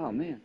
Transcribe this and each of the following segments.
Oh, man.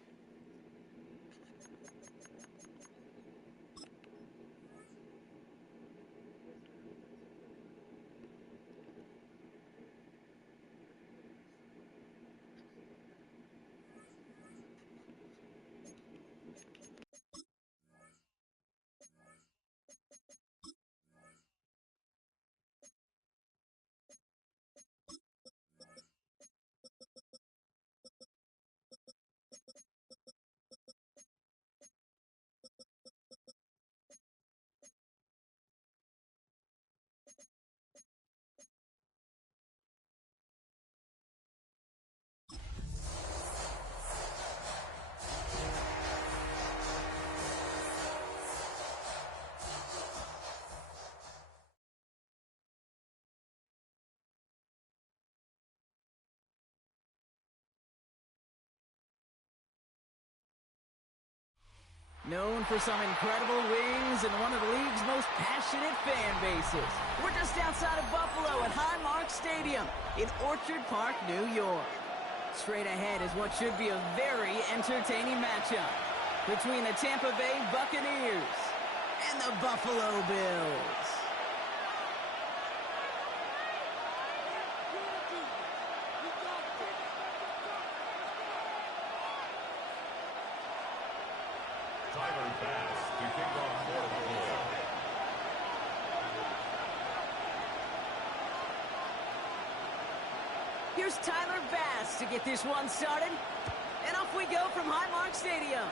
Known for some incredible wings and one of the league's most passionate fan bases. We're just outside of Buffalo at Highmark Stadium in Orchard Park, New York. Straight ahead is what should be a very entertaining matchup between the Tampa Bay Buccaneers and the Buffalo Bills. Here's Tyler Bass to get this one started. And off we go from Highmark Stadium.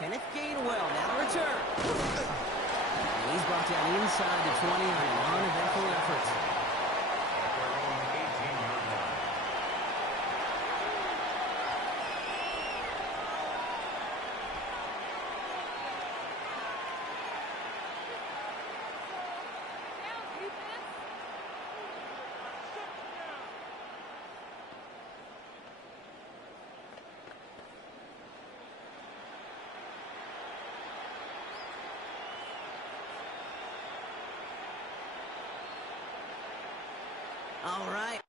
Kenneth Gainwell now the return. He's brought down inside the 20 on an uneventful effort. All right.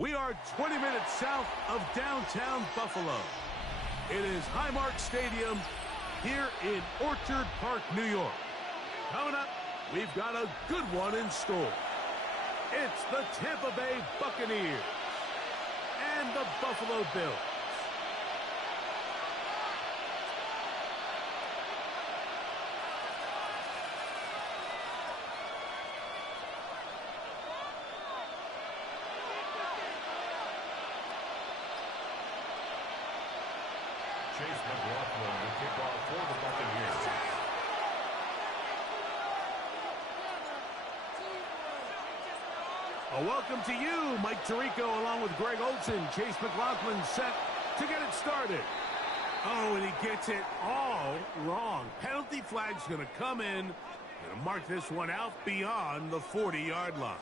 We are 20 minutes south of downtown Buffalo. It is Highmark Stadium here in Orchard Park, New York. Coming up, we've got a good one in store. It's the Tampa Bay Buccaneers and the Buffalo Bills. will kick off for the Buccaneers. A welcome to you, Mike Tirico, along with Greg Olson. Chase McLaughlin set to get it started. Oh, and he gets it all wrong. Penalty flag's going to come in. Going to mark this one out beyond the 40-yard line.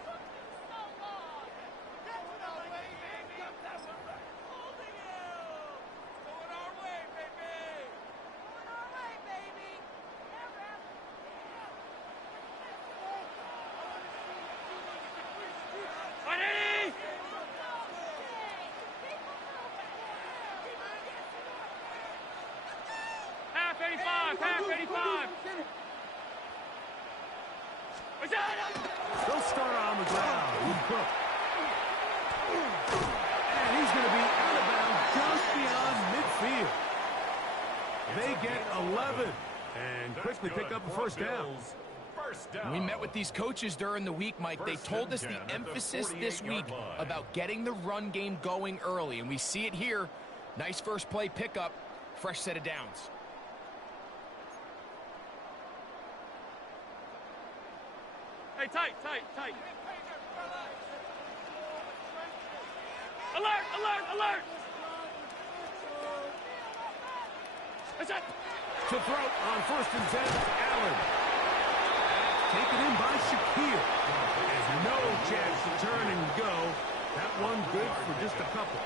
They'll start on the ground with Cook. And he's going to be out of bounds just beyond midfield. They get 11 and quickly pick up a first down. We met with these coaches during the week, Mike. They told us the emphasis this week about getting the run game going early, and we see it here. Nice first play pickup, fresh set of downs. Hey, tight. Alert! To throw on 1st and 10, Allen. Taken in by Shaquille. There's no chance to turn and go. That one good for just a couple.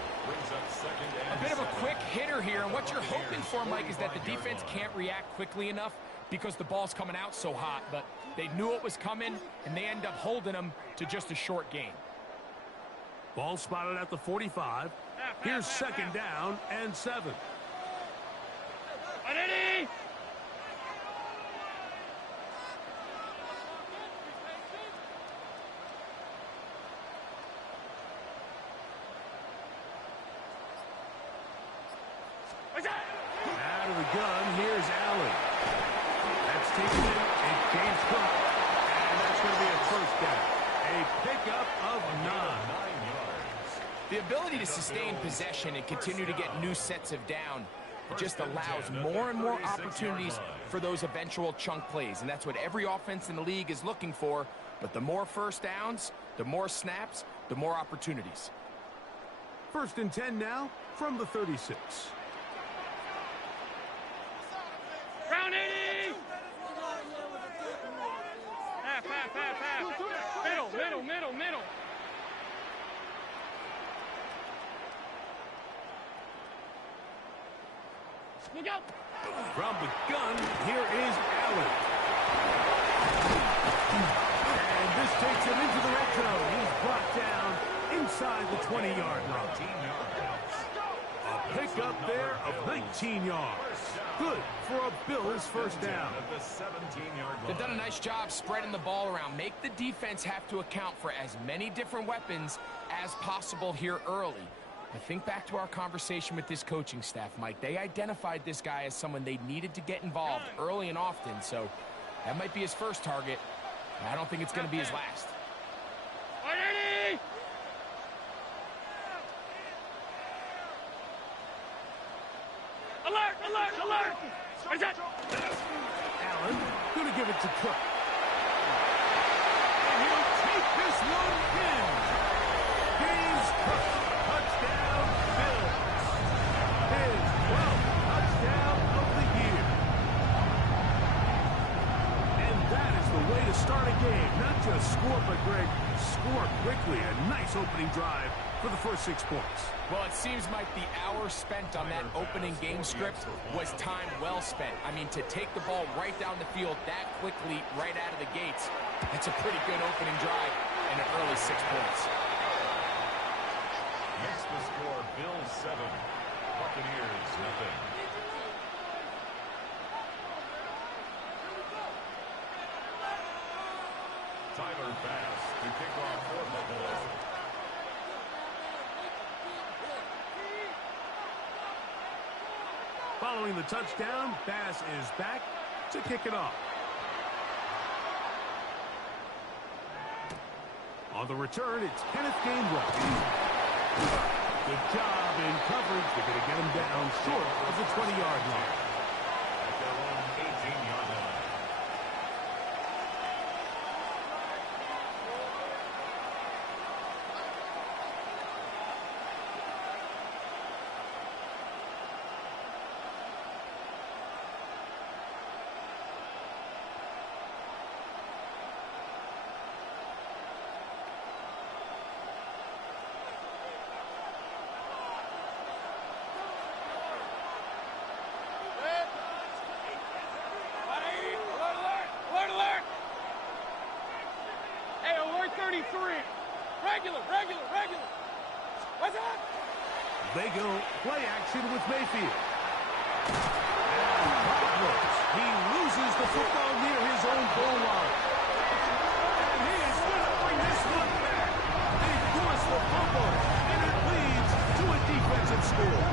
A bit of a quick hitter here, and what you're hoping for, Mike, is that the defense can't react quickly enough because the ball's coming out so hot, but they knew it was coming, and they end up holding them to just a short gain. Ball spotted at the 45. Here's 2nd down and 7. Ready? Out of the gun, here's Allen. That's taken in, it gains Cook, and that's going to be a first down. A pickup of 9. The ability to sustain possession and continue to get new sets of down just allows more and more opportunities for those eventual chunk plays, and that's what every offense in the league is looking for. But the more first downs, the more snaps, the more opportunities. 1st and 10 now from the 36. Round 80! Half. Middle. Look out! From the gun, here is Allen. And this takes him into the red zone. He's brought down inside the 20-yard line. A pickup there of 19 yards. Good for a Bills first down. They've done a nice job spreading the ball around. Make the defense have to account for as many different weapons as possible here early. I think back to our conversation with this coaching staff, Mike. They identified this guy as someone they needed to get involved early and often, so that might be his first target. I don't think it's going to be his last. Ready? Alert! What is that? Allen going to give it to Cook. And he'll take this one in. James Cook, touchdown Bills. His 12th touchdown of the year. And that is the way to start a game. Not just score, but Greg, score quickly. A nice opening drive for the first 6 points. Well, it seems like the hour spent on that opening game script was time well spent. I mean, to take the ball right down the field that quickly, right out of the gates, that's a pretty good opening drive and an early 6 points. Makes the score Bills 7, Buccaneers nothing. Tyler Bass to kick off for Buffalo. Following the touchdown, Bass is back to kick it off. On the return, it's Kenneth Gainwell. Good job job in coverage. They're going to get him down short of the 20-yard line. At their own 18-yard line. Regular. What's up? They go play action with Mayfield. And problems. He loses the football near his own goal line. And he is going to bring this one back. A forceful fumble, and it leads to a defensive score.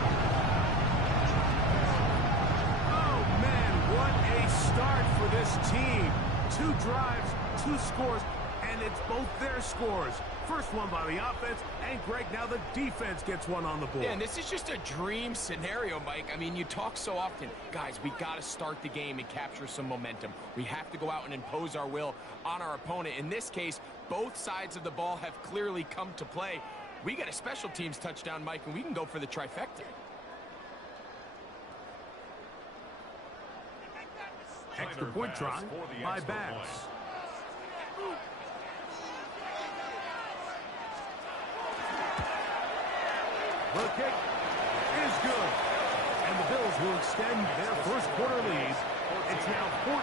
Oh, man, what a start for this team. 2 drives, 2 scores, and it's both their scores. First one by the offense, and Greg, now the defense gets one on the board. Yeah, and this is just a dream scenario, Mike. I mean, you talk so often, guys, we got to start the game and capture some momentum. We have to go out and impose our will on our opponent. In this case, both sides of the ball have clearly come to play. We get a special teams touchdown, Mike, and we can go for the trifecta. Extra point try by Bass. The kick is good. And the Bills will extend their first quarter lead. It's now 14-0.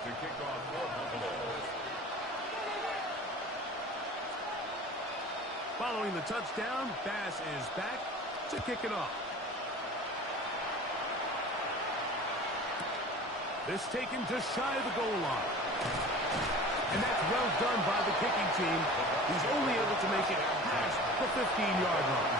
To kick off for Buffalo. Following the touchdown, Bass is back to kick it off. This taken just shy of the goal line. And that's well done by the kicking team, who's only able to make it past the 15-yard line.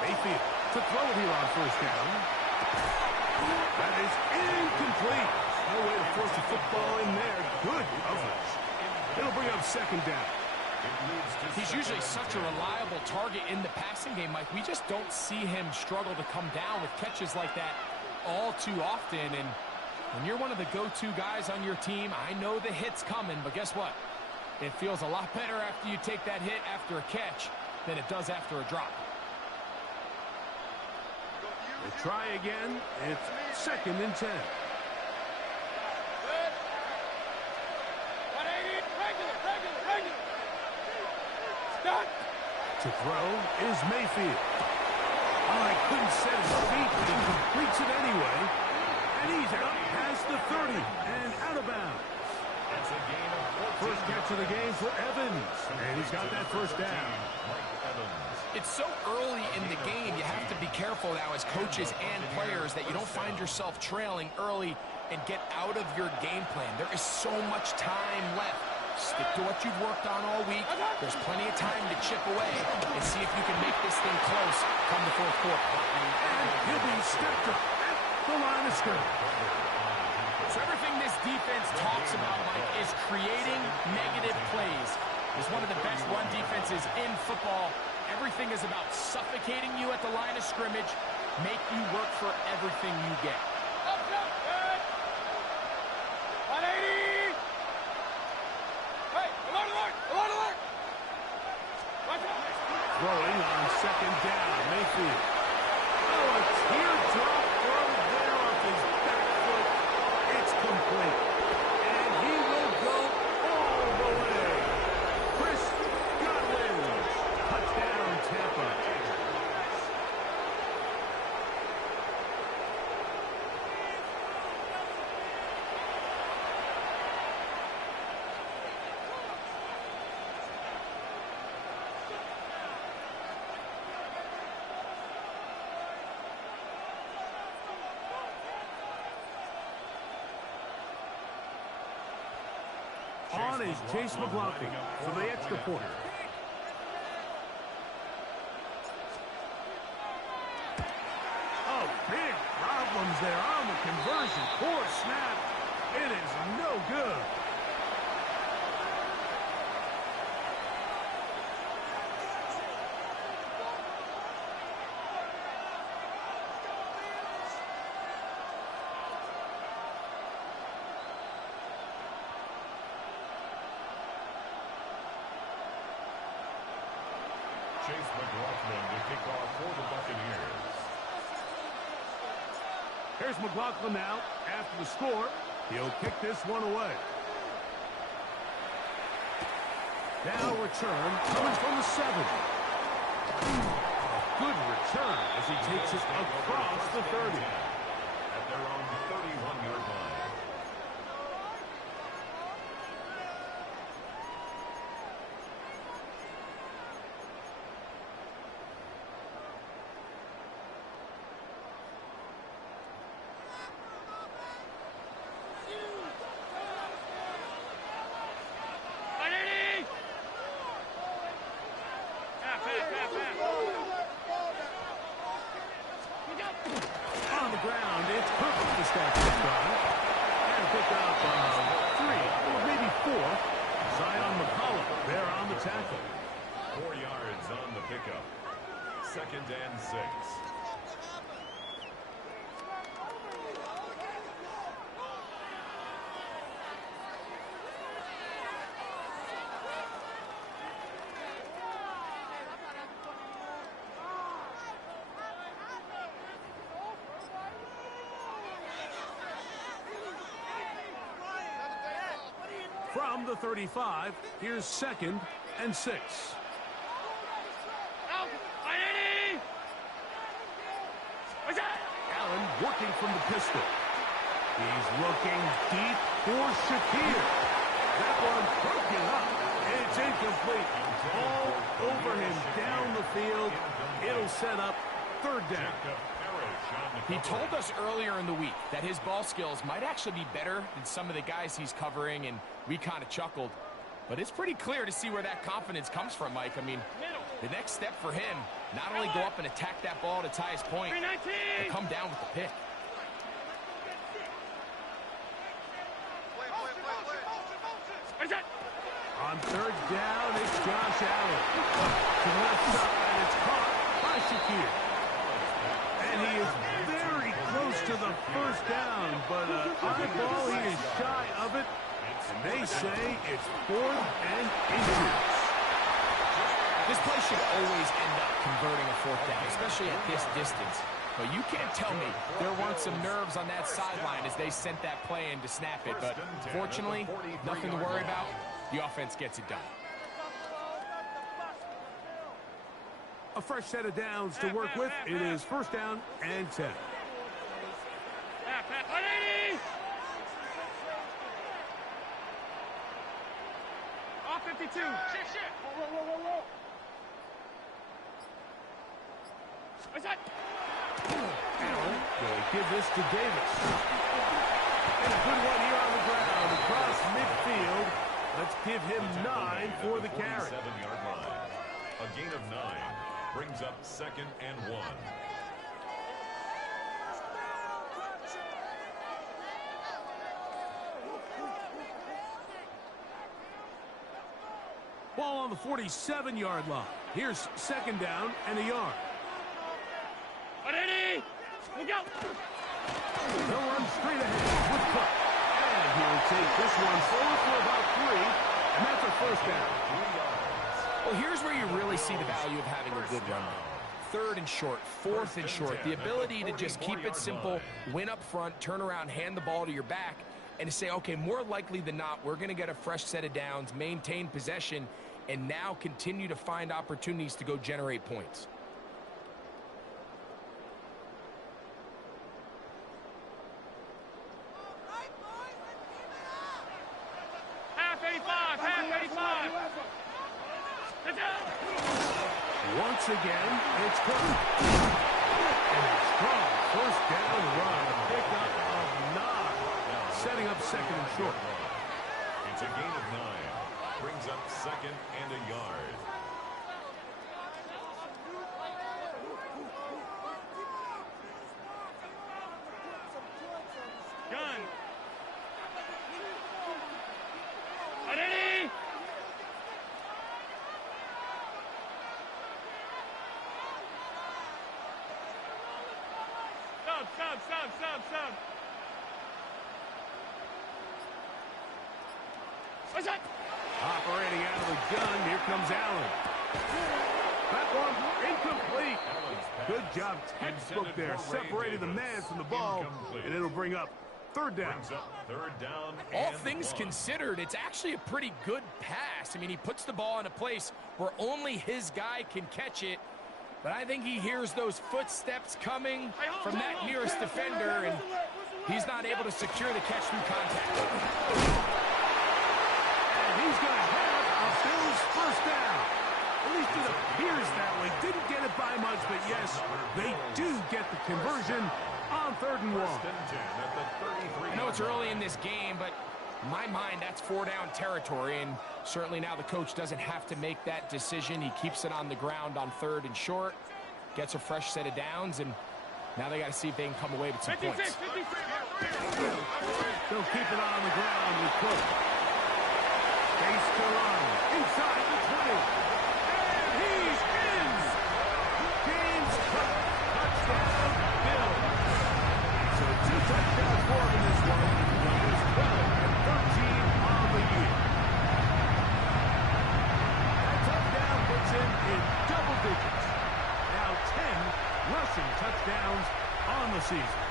Mayfield to throw it here on first down. That is incomplete. No way to force the football in there. Good coverage. It'll bring up second down. He's usually such a reliable target in the passing game, Mike. We just don't see him struggle to come down with catches like that all too often. And when you're one of the go-to guys on your team, I know the hit's coming, but guess what? It feels a lot better after you take that hit after a catch than it does after a drop. They try again. It's 2nd and 10. To throw is Mayfield. Oh, I couldn't set his feet, but he completes it anyway. And he's out past the 30 and out of bounds. That's a gain of 14. First catch of the game for Evans. And he's got that first down. It's so early in the game, you have to be careful now as coaches and players that you don't find yourself trailing early and get out of your game plan. There is so much time left. Stick to what you've worked on all week. There's plenty of time to chip away and see if you can make this thing close come the fourth quarter. And he'll be stepped up at the line of scrimmage. So everything this defense talks about, Mike, is creating negative plays. It's one of the best run defenses in football. Everything is about suffocating you at the line of scrimmage, make you work for everything you get. 180! Hey, alert! Throwing on second down, Mayfield. Oh, a teardrop throw there off his back foot. It's complete. And he will go all the way. Chris Godwin. Touchdown, Tampa. on is Chase McLaughlin for the extra point. Oh, big problems there on the conversion. Poor snap. It is no good. Chase McLaughlin to kick off for the Buccaneers. Here's McLaughlin now. After the score, he'll kick this one away. Now return coming from the 7. A good return as he takes it across the 30. At their own 31-yard line. On the ground, it's perfect to start this drive. And pick up 3, or maybe 4. Zion McCollum there on the tackle. 4 yards on the pickup. 2nd and 6. From the 35, here's 2nd and 6. Allen working from the pistol. He's looking deep for Shakir. That one broken up. It's incomplete. All over him down the field. It'll set up 3rd down. He told us earlier in the week that his ball skills might actually be better than some of the guys he's covering, and we kind of chuckled. But it's pretty clear to see where that confidence comes from, Mike. I mean, the next step for him, not only go up and attack that ball to tie his point, but come down with the pick. On 3rd down, it's Josh Allen. To the left side, it's caught by Shakir. And he is very close to the 1st down, but on ball, he is shy of it. And they say it's 4th and inches. This play should always end up converting a 4th down, especially at this distance. But you can't tell me there weren't some nerves on that sideline as they sent that play in to snap it. But fortunately, nothing to worry about. The offense gets it done. A fresh set of downs to work with. It is 1st down and 10. Off 52. Shit. Whoa. What's that? Allen will give this to Davis. And a good one here on the ground across midfield. Let's give him 9 for the carry. 47-yard line. A gain of 9 brings up 2nd and 1. Ball on the 47-yard line. Here's 2nd down and a yard. Look out! They'll run straight ahead with Cook. And he'll take this one forward for about 3. And that's a 1st down. Well, here's where you really see the value of having a good run. 3rd and short, 4th and short. The ability to just keep it simple, win up front, turn around, hand the ball to your back, and to say, okay, more likely than not, we're going to get a fresh set of downs, maintain possession, and now continue to find opportunities to go generate points. Half 85. Once again, it's Cook. And a strong 1st down run. A pickup of 9. Setting up 2nd and short. It's a gain of 9. Brings up second and a yard. Gun. Ready? Sub. What's that? Operating out of the gun, here comes Allen. That one incomplete. Good job, textbook there, separating the man from the ball, and it'll bring up third down. All things considered, it's actually a pretty good pass. I mean, he puts the ball in a place where only his guy can catch it, but I think he hears those footsteps coming from that nearest defender, and he's not able to secure the catch through contact. And he's going to have a Bills first down. At least it appears that way. Didn't get it by much, but yes, they do get the conversion on 3rd and 1. I know it's early in this game, but in my mind, that's 4-down territory, and certainly now the coach doesn't have to make that decision. He keeps it on the ground on 3rd and short, gets a fresh set of downs, and now they got to see if they can come away with some points. They'll keep it on the ground with Cook. Face to run inside the 20. And he's in! James Cook, touchdown, Bills. So 2 touchdowns for him in this one. Numbers 12 and 13 on the year. That touchdown puts him in double digits. Now 10 rushing touchdowns on the season.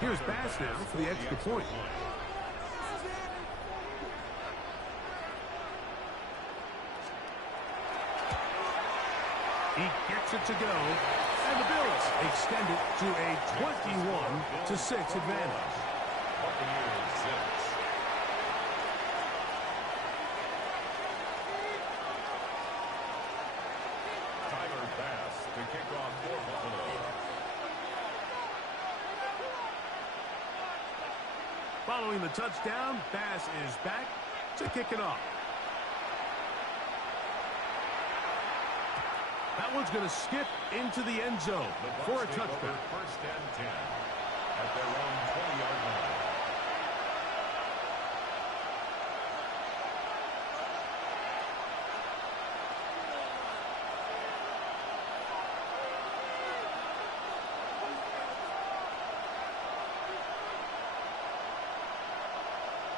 Here's Bass now for the extra point. He gets it to go, and the Bills extend it to a 21-6 advantage. Buccaneers 6. Tyler Bass to kick off for Buffalo. Following the touchdown, Bass is back to kick it off. That one's going to skip into the end zone for a touchdown. First and 10 at their own 20-yard line.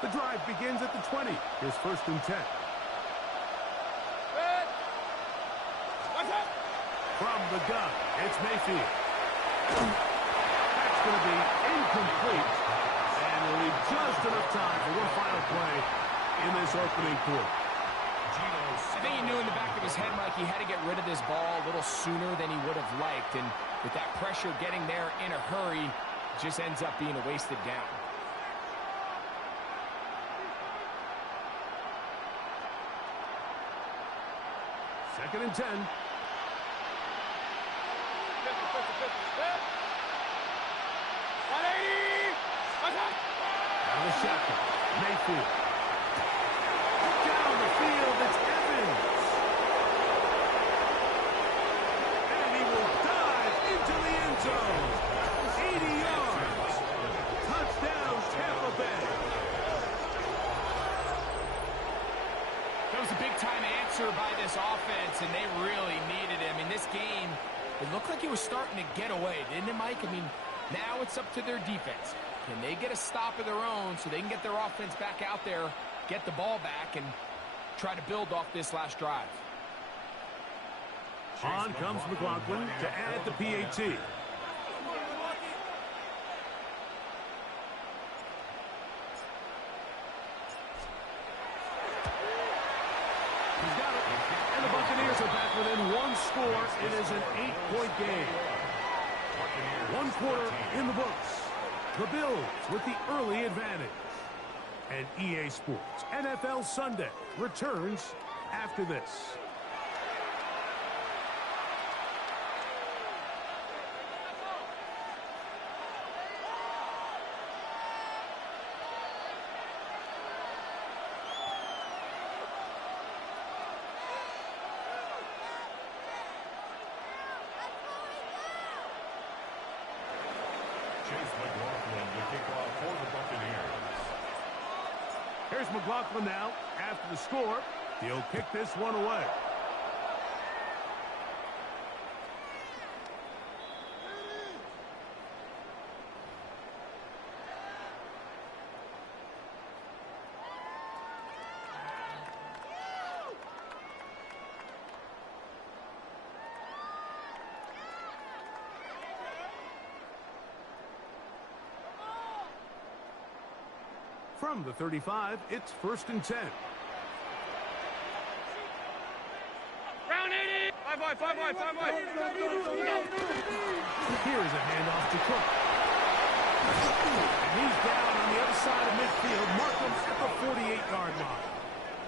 The drive begins at the 20. Here's 1st and 10. From the gun, it's Mayfield. That's going to be incomplete. And it'll leave just enough time for one final play in this opening quarter. I think he knew in the back of his head, Mike, he had to get rid of this ball a little sooner than he would have liked. And with that pressure getting there in a hurry, it just ends up being a wasted down. Second and 10. Out of the shotgun, Mayfield. Down the field, it's Evans. And he will dive into the end zone. 80 yards. Touchdown, Tampa Bay. That was a big-time answer by this offense, and they really needed him. In this game, it looked like he was starting to get away, didn't it, Mike? I mean, now it's up to their defense. Can they get a stop of their own so they can get their offense back out there, get the ball back, and try to build off this last drive? On comes McLaughlin to add the PAT. He's got it. And the Buccaneers are back within one score. It is an 8-point game. 1 quarter in the books. The Bills with the early advantage. And EA Sports NFL Sunday returns after this. McLaughlin now after the score. He'll kick this one away. From the 35, it's 1st and 10. Round 80. 5 wide, 5 wide, 5 wide. Here's a handoff to Cook. And he's down on the other side of midfield. Markham at the 48-yard line.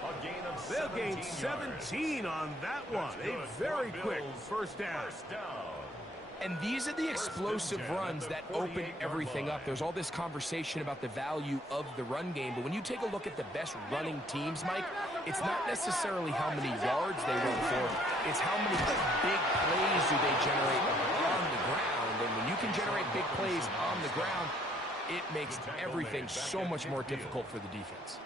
A gain of They'll 17 gain 17 yards. on that one. A very quick first down. First down. And these are the explosive runs that open everything up. There's all this conversation about the value of the run game, but when you take a look at the best running teams, Mike, it's not necessarily how many yards they run for. It's how many big plays do they generate on the ground. And when you can generate big plays on the ground, it makes everything so much more difficult for the defense.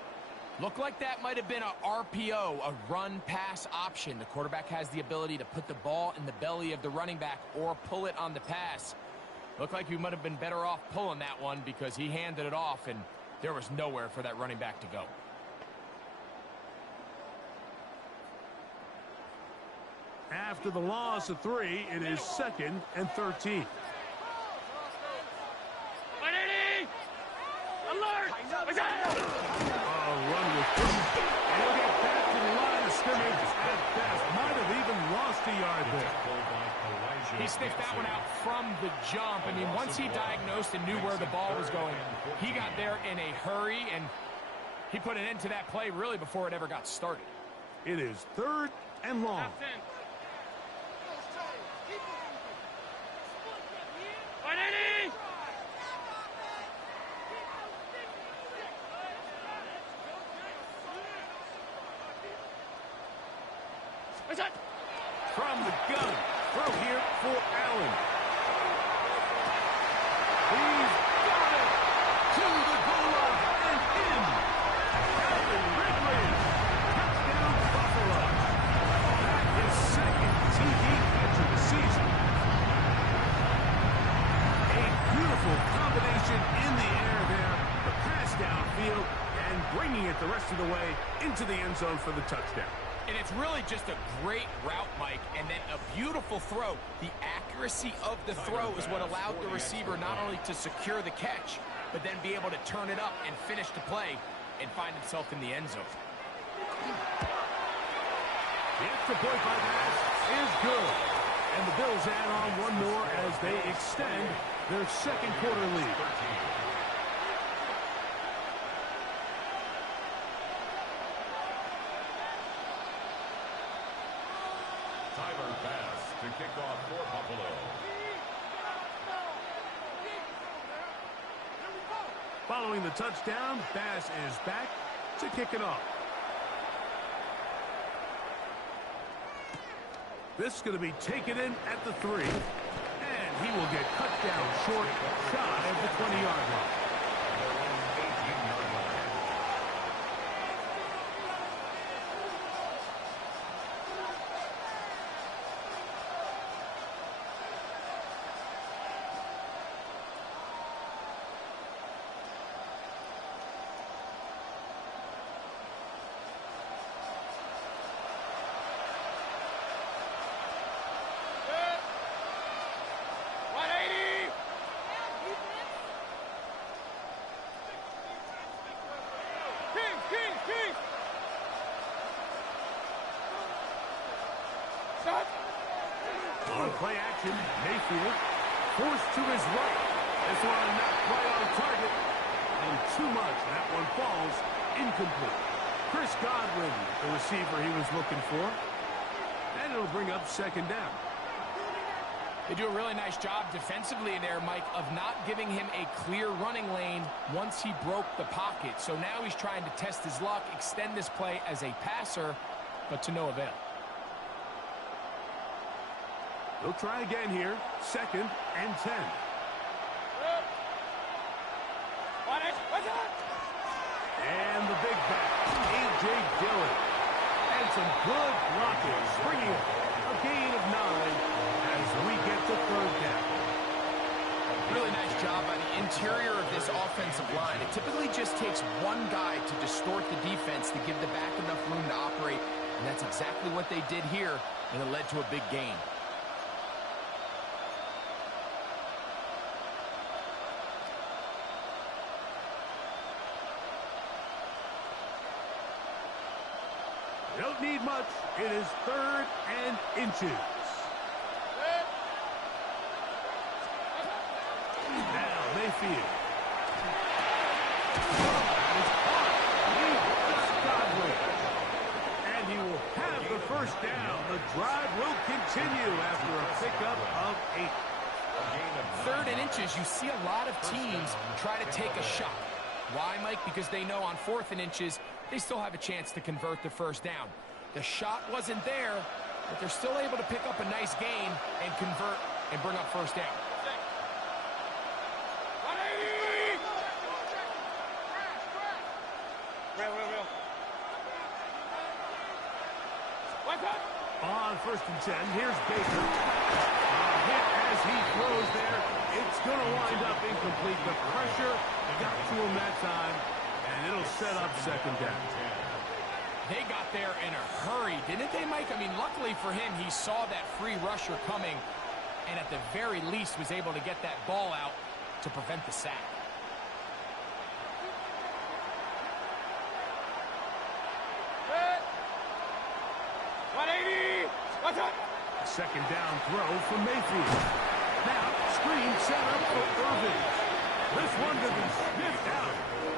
Looked like that might have been a RPO, a run-pass option. The quarterback has the ability to put the ball in the belly of the running back or pull it on the pass. Looked like he might have been better off pulling that one because he handed it off, and there was nowhere for that running back to go. After the loss of 3, it is 2nd and 13. 180. Alert. Run with Cook. And he'll get back to the line of scrimmage at best. Might have even lost a yard there. He sniffed that one out from the jump. I mean, once he diagnosed and knew where the ball was going, he got there in a hurry, and he put an end to that play really before it ever got started. It is 3rd and long. 180. From the gun. Throw here for Allen. He's got it. To the goal line and in. Calvin Ridley. Touchdown Buffalo. His 2nd TD catch of the season. A beautiful combination in the air there. The pass downfield and bringing it the rest of the way into the end zone for the touchdown. And it's really just a great route, Mike, and then a beautiful throw. The accuracy of the throw is what allowed the receiver not only to secure the catch, but then be able to turn it up and finish the play and find himself in the end zone. The extra point by pass is good. And the Bills add on one more as they extend their 2nd quarter lead. To kick off for Buffalo. Following the touchdown, Bass is back to kick it off. This is going to be taken in at the 3. And he will get cut down short, shy of the 20-yard line. On play action, Mayfield forced to his right. This one not quite on target. And too much. That one falls incomplete. Chris Godwin, the receiver he was looking for. And it'll bring up 2nd down. They do a really nice job defensively in there, Mike, of not giving him a clear running lane once he broke the pocket. So now he's trying to test his luck, extend this play as a passer, but to no avail. They'll try again here. 2nd and 10. And the big back, A.J. Dillon. And some good blocking, bringing it a gain of 9 as we get to third down. Really nice job by the interior of this offensive line. It typically just takes one guy to distort the defense to give the back enough room to operate, and that's exactly what they did here, and it led to a big gain. You don't need much. It is 3rd and inches. Now Mayfield. And he will have the first down. The drive will continue after a pickup of 8. 3rd and inches, you see a lot of teams try to take a shot. Why, Mike? Because they know on 4th and inches, they still have a chance to convert the first down. The shot wasn't there, but they're still able to pick up a nice gain and convert and bring up first down. On 1st and 10, here's Baker. Hit as he throws there. It's going to wind up incomplete. The pressure got to him that time, and it'll set up 2nd down. They got there in a hurry, didn't they, Mike? I mean, luckily for him, he saw that free rusher coming, and at the very least was able to get that ball out to prevent the sack. A 2nd down throw from Mayfield. Now, screen set up for Irvin. This one to be sniffed out.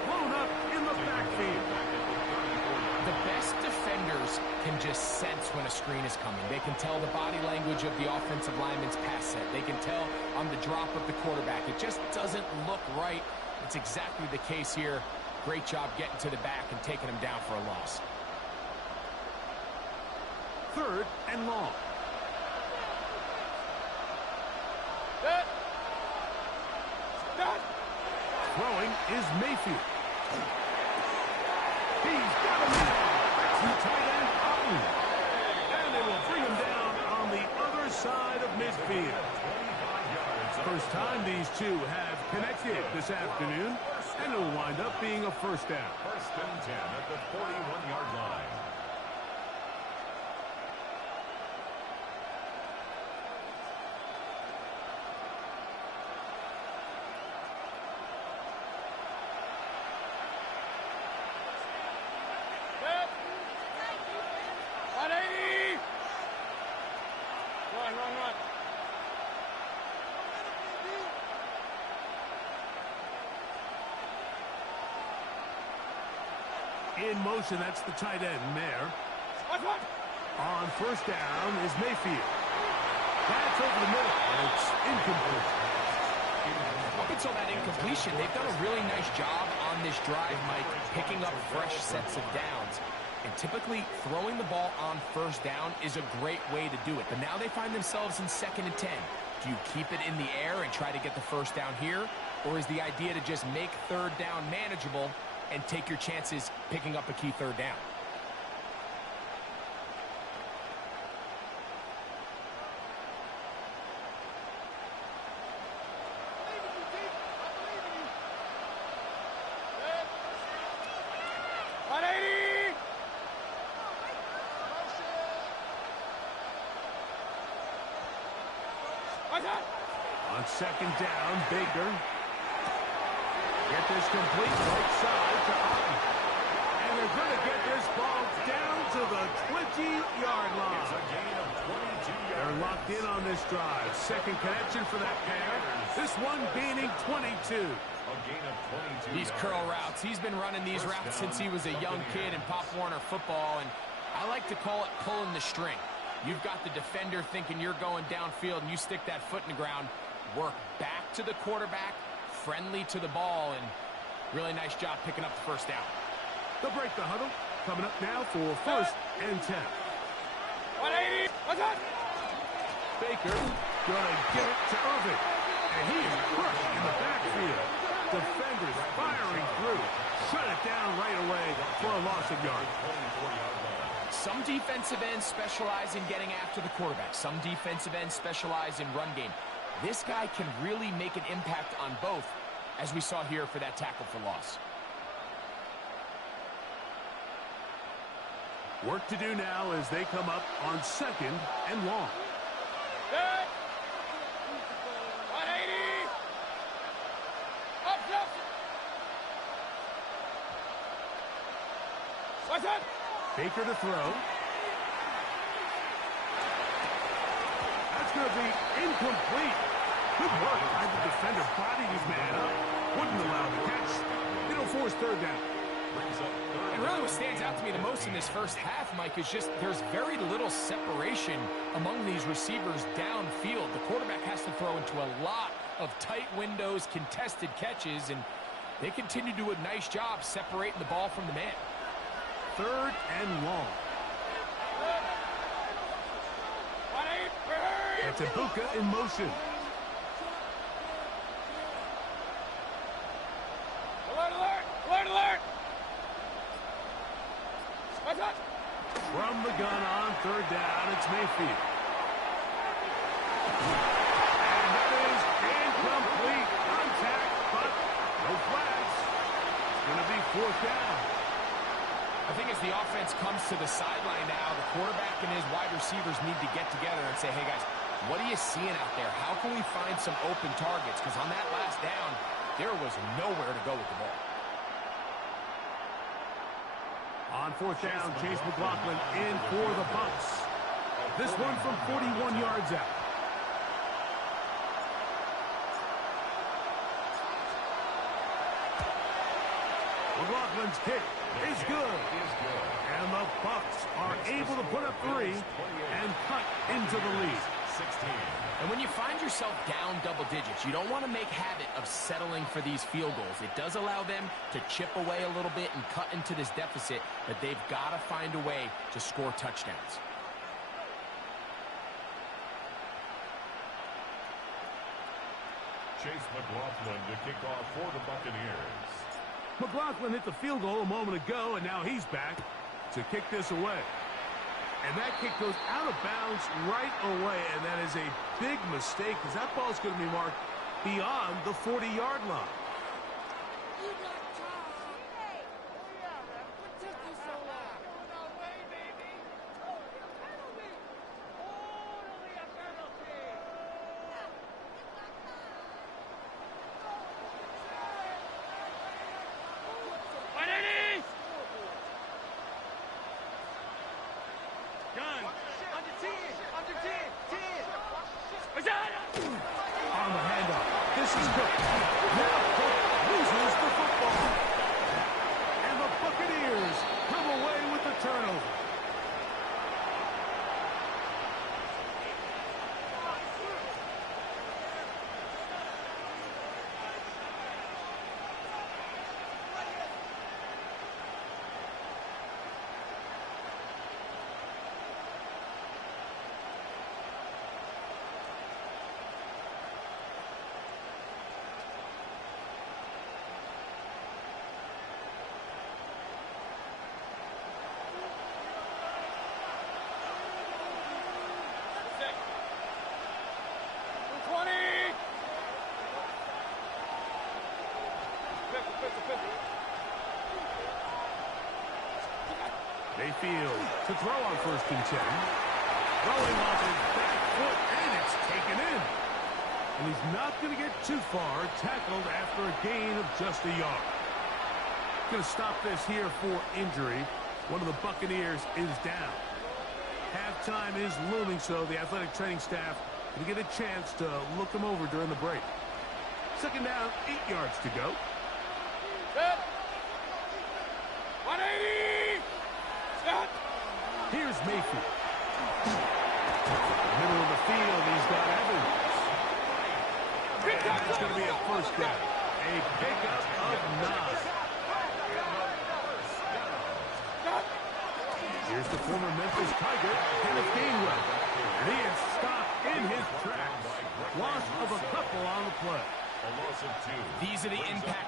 Blown up in the backfield. The best defenders can just sense when a screen is coming. They can tell the body language of the offensive lineman's pass set. They can tell on the drop of the quarterback. It just doesn't look right. It's exactly the case here. Great job getting to the back and taking him down for a loss. 3rd and long. Throwing is Mayfield. He's got him in. That's the tight end, Otten. And they will bring him down on the other side of midfield. First time these two have connected this afternoon, and it will wind up being a first down. 1st and 10 at the 41-yard line. In motion, that's the tight end, Mayer. On 1st down is Mayfield. That's over the middle, and it's incomplete. Up until that incompletion, they've done a really nice job on this drive, Mike, picking up fresh sets of downs. And typically, throwing the ball on 1st down is a great way to do it. But now they find themselves in 2nd and 10. Do you keep it in the air and try to get the first down here? Or is the idea to just make 3rd down manageable and take your chances picking up a key 3rd down? On 2nd down, Baker. Get this complete right side to Otten. And they're going to get this ball down to the 20-yard line. It's a gain of 22 yards. They're locked in on this drive. 2nd connection for that pair. This one gaining 22. A gain of 22 These yards. curl routes, he's been running these routes since he was a young kid in Pop Warner football, and I like to call it pulling the string. You've got the defender thinking you're going downfield, and you stick that foot in the ground, work back to the quarterback, friendly to the ball, and really nice job picking up the first down. They'll break the huddle. Coming up now for 1st and 10. 180. What's up? Baker going to get it to Irvin. And he is crushed in the backfield. Defenders firing through. Shut it down right away for a loss of yards. Some defensive ends specialize in getting after the quarterback. Some defensive ends specialize in run game. This guy can really make an impact on both, as we saw here for that tackle for loss. Work to do now as they come up on 2nd and long. Good. 180. Up, up. What's that? Baker to throw. That's going to be incomplete. Good work by the defender. Bodied his man up. Wouldn't allow the catch. It'll force 3rd down. And really what stands out to me the most in this first half, Mike, is just there's very little separation among these receivers downfield. The quarterback has to throw into a lot of tight windows, contested catches, and they continue to do a nice job separating the ball from the man. 3rd and long. That's Ibuka in motion. Alert, alert, alert, alert. What's that? From the gun on 3rd down, it's Mayfield. And that is incomplete. Contact, but no flags. It's going to be 4th down. I think as the offense comes to the sideline now, the quarterback and his wide receivers need to get together and say, hey, guys, what are you seeing out there? How can we find some open targets? Because on that last down, there was nowhere to go with the ball. On 4th down, Chase McLaughlin in for the Bucs. This one from 41 yards out. McLaughlin's kick is good. And the Bucs are able to put up 3 and cut into the lead. 16. And when you find yourself down double digits, you don't want to make habit of settling for these field goals. It does allow them to chip away a little bit and cut into this deficit, but they've got to find a way to score touchdowns. Chase McLaughlin to kick off for the Buccaneers. McLaughlin hit the field goal a moment ago, and now he's back to kick this away. And that kick goes out of bounds right away, and that is a big mistake because that ball's going to be marked beyond the 40-yard line. On the handoff, this is Cook. Now Cook loses the football. And the Buccaneers come away with the turnover. Mayfield to throw on 1st and 10. Throwing off his back foot, and it's taken in. And he's not going to get too far, tackled after a gain of just a yard. Going to stop this here for injury. One of the Buccaneers is down. Halftime is looming, so the athletic training staff will get a chance to look him over during the break. 2nd down, 8 yards to go. Good. 180. Stop. Here's Mayfield. Middle of the field, he's got Evans. And that's going to be a 1st down. A pickup of 9. Here's the former Memphis Tiger, Kenneth Gainwell. And he is stopped in his tracks. Loss of a couple on the play. A loss of 2. These are the impact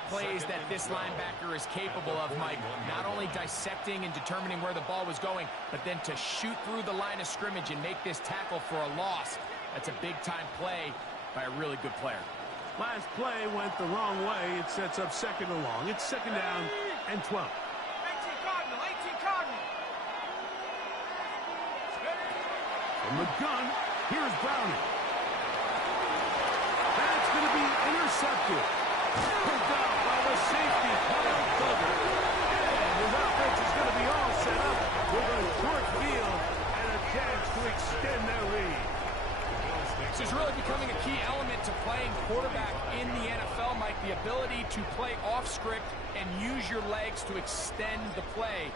this linebacker is capable of, Mike, not only dissecting and determining where the ball was going, but then to shoot through the line of scrimmage and make this tackle for a loss. That's a big-time play by a really good player. Last play went the wrong way. It sets up second and long. It's second down and 12. 18 Cardinal, 18 Cardinal. From the gun, here's Browning. That's going to be intercepted. Picked up by the safety, Kyle Duggar. And his offense is going to be all set up with a short field and a chance to extend their lead. This is really becoming a key element to playing quarterback in the NFL, Mike, the ability to play off script and use your legs to extend the play.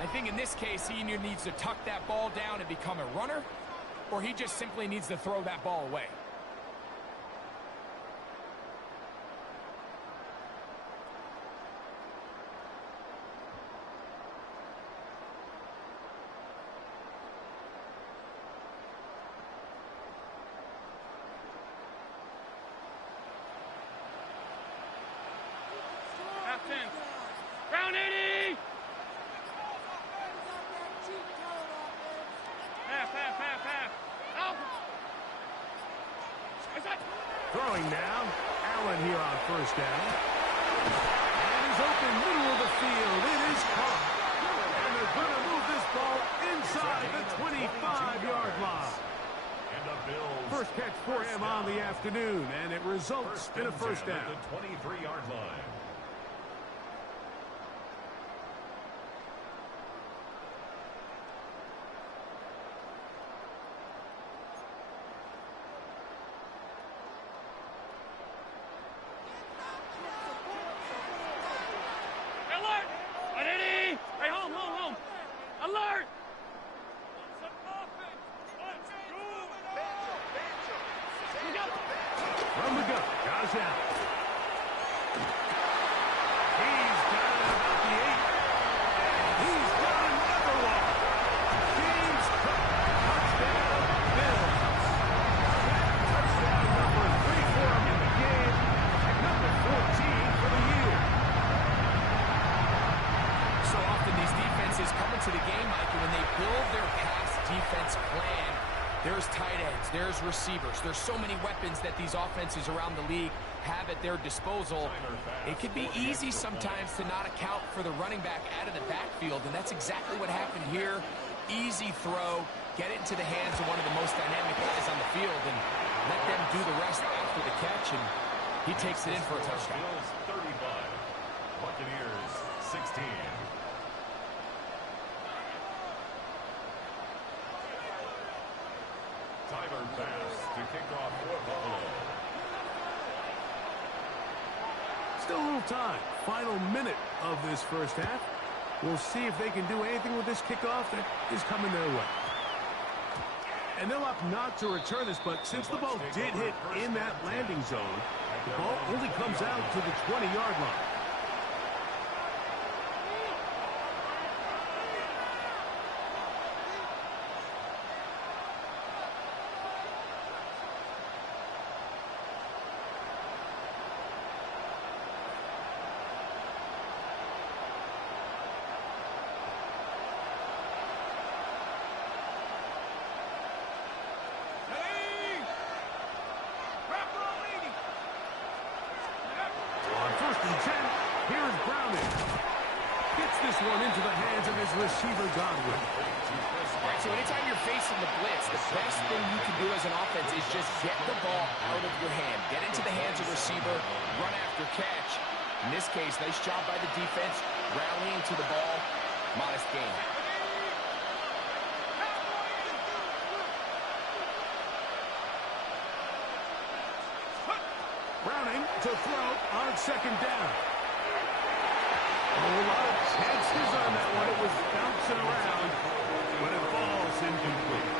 I think in this case, he either needs to tuck that ball down and become a runner, or he just simply needs to throw that ball away. Round 80! Half. Out! Throwing now. Allen here on first down. And he's open middle of the field. It is caught. And they're going to move this ball inside the 25-yard line. First catch for him on the afternoon, and it results in a first down. The 23-yard line. Alert! 180! Hey, home! Alert! From the gun, Josh Allen. He's got it about the 8. He's got another one. James Cook, touchdown, Bills. Touchdown number 3 for him in the game, and number 14 for the year. So often these defenses come into the game, Mike, and when they build their pass defense plan, there's tight ends, there's receivers. There's so many weapons that these offenses around the league have at their disposal. It can be easy sometimes to not account for the running back out of the backfield, and that's exactly what happened here. Easy throw, get it into the hands of one of the most dynamic guys on the field, and let them do the rest after the catch, and he takes it in for a touchdown. Bills 35, Buccaneers 16. Tyler Bass to kick off for Buffalo. Still a little time. Final minute of this first half. We'll see if they can do anything with this kickoff that is coming their way. And they'll opt not to return this, but since the ball did hit in that landing zone, the ball only comes out to the 20-yard line. This one into the hands of his receiver, Godwin. All right, so anytime you're facing the blitz, the best thing you can do as an offense is just get the ball out of your hand. Get into the hands of the receiver, run after catch. In this case, nice job by the defense, rallying to the ball. Modest gain. Browning to throw on second down. A lot of chances on that one. It was bouncing around, but it falls incomplete.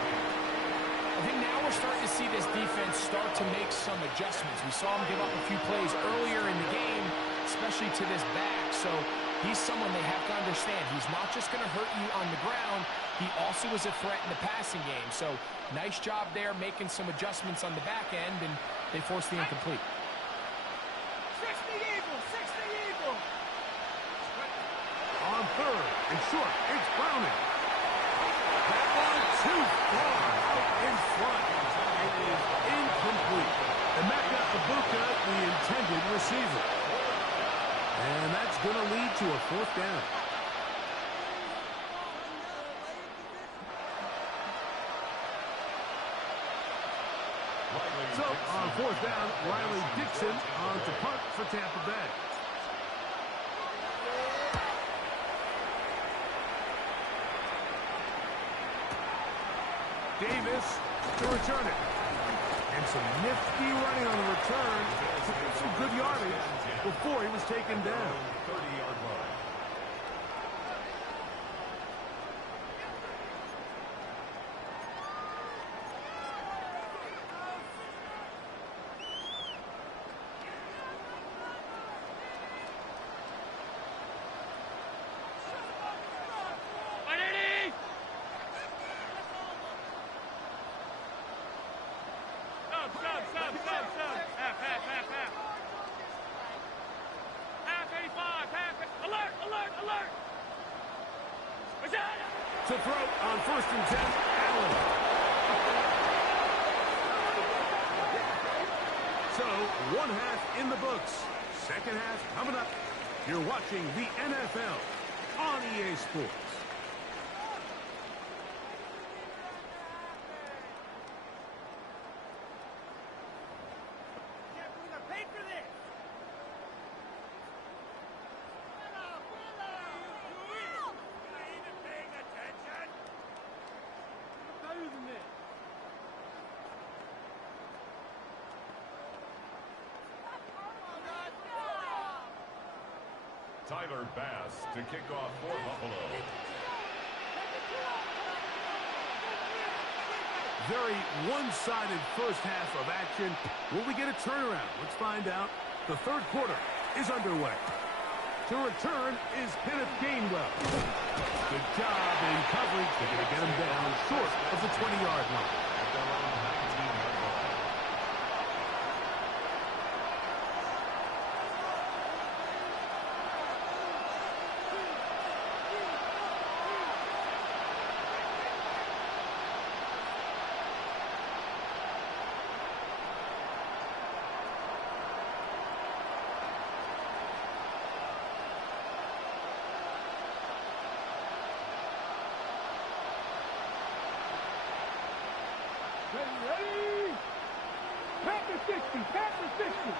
I think now we're starting to see this defense start to make some adjustments. We saw him give up a few plays earlier in the game, especially to this back. So he's someone they have to understand. He's not just going to hurt you on the ground. He also is a threat in the passing game. So nice job there making some adjustments on the back end, and they forced the incomplete. 60 Eagle! 60 Eagle! And short, it's Browning. That one too far out in front. It is incomplete. And that got the Bucca the intended receiver. And that's going to lead to a 4th down. So, on 4th down, Riley Dixon on to punt for Tampa Bay. Davis to return it. And some nifty running on the return. Some good yardage before he was taken down. 30-yard line. To throw on 1st and 10, Allen. So, 1 half in the books. 2nd half coming up. You're watching the NFL on EA Sports. Tyler Bass to kick off for Buffalo. Very one-sided first half of action. Will we get a turnaround? Let's find out. The 3rd quarter is underway. To return is Kenneth Gainwell. Good job in coverage. They're going to get him down short of the 20-yard line. At their own 19-yard line. Ready? Panther 60, Panther 60.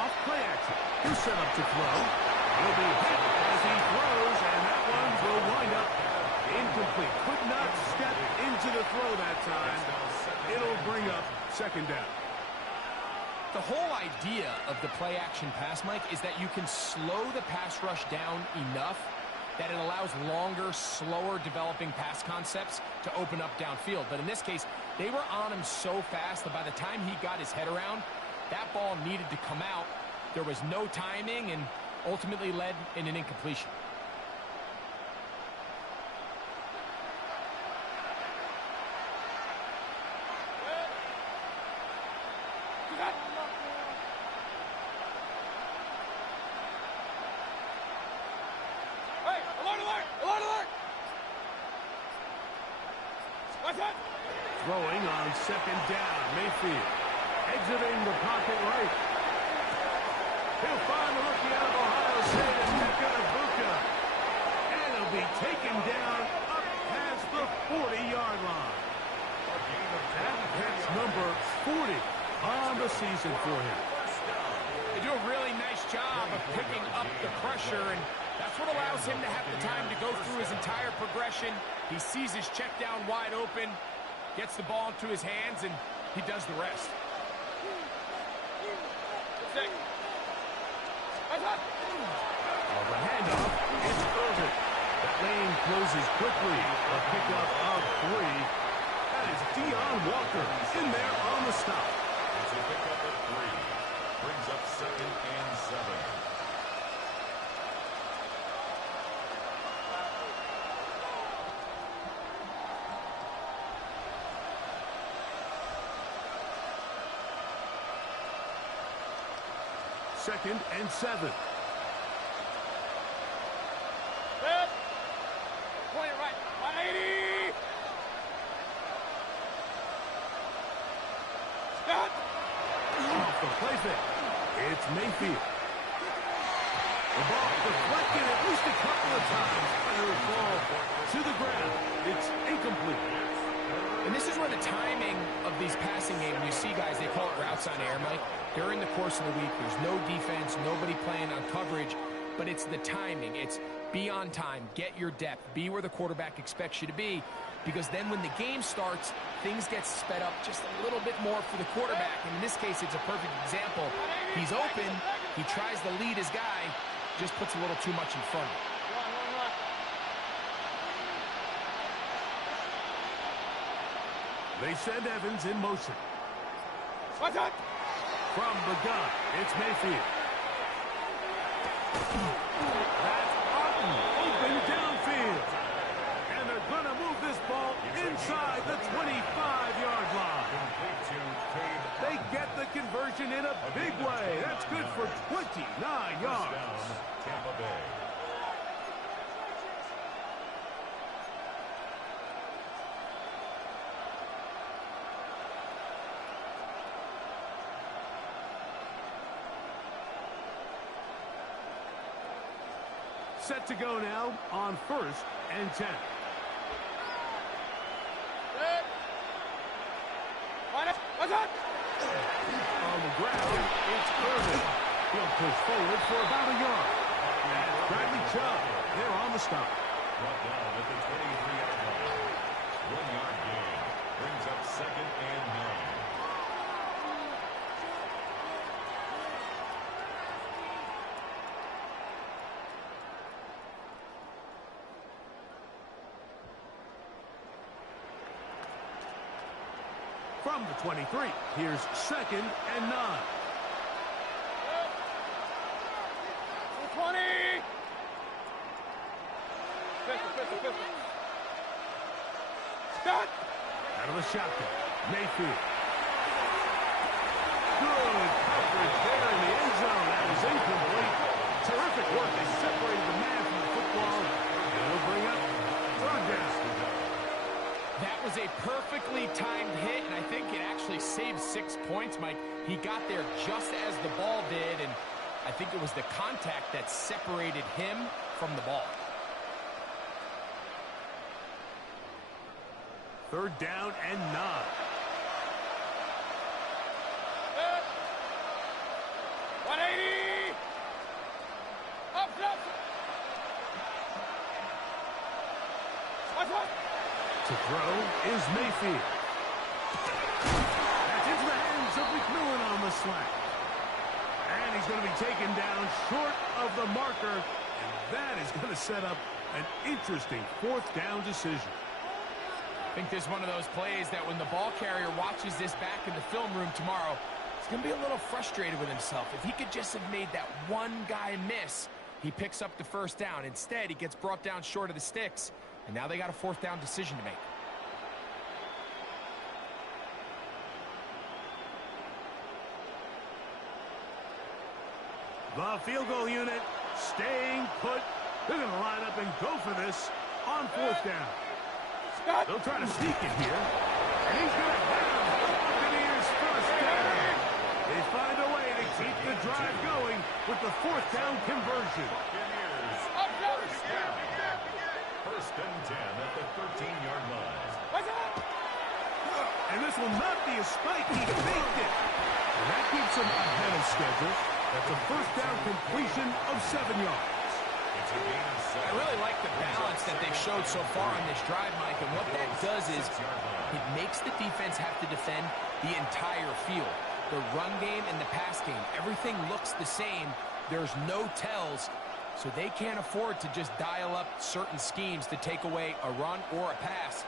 Off play action. He's set up to throw. He'll be hit as he throws, and that one will wind up incomplete. Could not step into the throw that time. It'll bring up 2nd down. The whole idea of the play-action pass, Mike, is that you can slow the pass rush down enough that it allows longer, slower developing pass concepts to open up downfield. But in this case, they were on him so fast that by the time he got his head around, that ball needed to come out. There was no timing and ultimately led in an incompletion. Throwing on 2nd down. Mayfield exiting the pocket right. He'll find the rookie out of Ohio State and Nzanefootball. And he'll be taken down up past the 40-yard line. That's number 40 on the season for him. They do a really nice job of picking up the pressure, and that's what allows him to have the time to go through his entire progression. He sees his check down wide open, gets the ball into his hands, and he does the rest. The handoff is Irvin. That lane closes quickly. A pickup of 3. That is Deion Walker in there on the stop. It's a pickup of 3. Brings up 2nd and 7. 2nd and 7. Point it right. 180. Stop. Off the play fake. It's Mayfield. The ball deflected at least a couple of times, but it will fall to the ground. It's incomplete. And this is where the timing of these passing games, you see guys, they call it routes on air, Mike. During the course of the week, there's no defense, nobody playing on coverage, but it's the timing. It's be on time, get your depth, be where the quarterback expects you to be, because then when the game starts, things get sped up just a little bit more for the quarterback. And in this case, it's a perfect example. He's open, he tries to lead his guy, just puts a little too much in front of him. They send Evans in motion. What's that? From the gun, it's Mayfield. That's Otten, open downfield. And they're going to move this ball inside the 25-yard line. They get the conversion in a big way. That's good for 29 yards. Tampa Bay. Set to go now on 1st and 10. What's that? On the ground, it's Irvin. He'll push forward for about a yard. And Bradley Chubb, they're on the stop. Brought down at the 23-yard line. 1-yard gain. Brings up 2nd and 9. From the 23, here's 2nd and 9. 20. 50. Start. Out of the shotgun, Mayfield. Good coverage there in the end zone. That is incomplete. Terrific work. They separated the man from the football. And it'll bring up 3rd down. That was a perfectly timed hit, and I think it actually saved 6 points, Mike. He got there just as the ball did, and I think it was the contact that separated him from the ball. 3rd down and 9. Good. 180. Up. What's that? To throw is Mayfield. That's into the hands of McMillan on the slant. And he's going to be taken down short of the marker. And that is going to set up an interesting 4th down decision. I think this is one of those plays that when the ball carrier watches this back in the film room tomorrow, he's going to be a little frustrated with himself. If he could just have made that one guy miss, he picks up the 1st down. Instead, he gets brought down short of the sticks. And now they got a 4th down decision to make. The field goal unit staying put. They're going to line up and go for this on 4th down. They'll try to sneak it here. And he's going to have the Buccaneers 1st down. They find a way to keep the drive going with the 4th down conversion. Buccaneers. 1st and 10 at the 13-yard line. And this will not be a spike. He faked it. And that keeps him ahead of schedule. That's a 1st down completion of 7 yards. It's a gain of 7. I really like the balance that they've showed so far on this drive, Mike. And what that does is it makes the defense have to defend the entire field. The run game and the pass game, everything looks the same. There's no tells. So they can't afford to just dial up certain schemes to take away a run or a pass.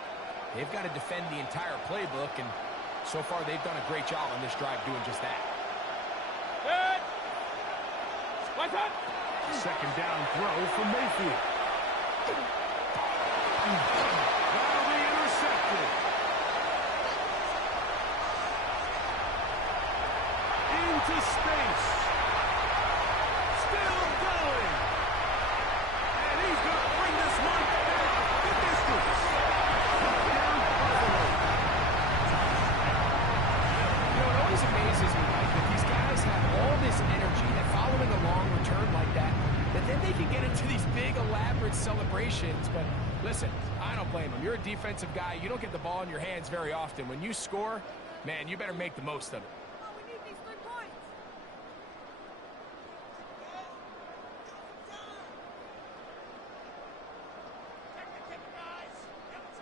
They've got to defend the entire playbook, and so far they've done a great job on this drive doing just that. Good. What's that? 2nd down throw from Mayfield. That'll be intercepted. Into space. I don't blame him. You're a defensive guy. You don't get the ball in your hands very often. When you score, man, you better make the most of it. We need these 3 points.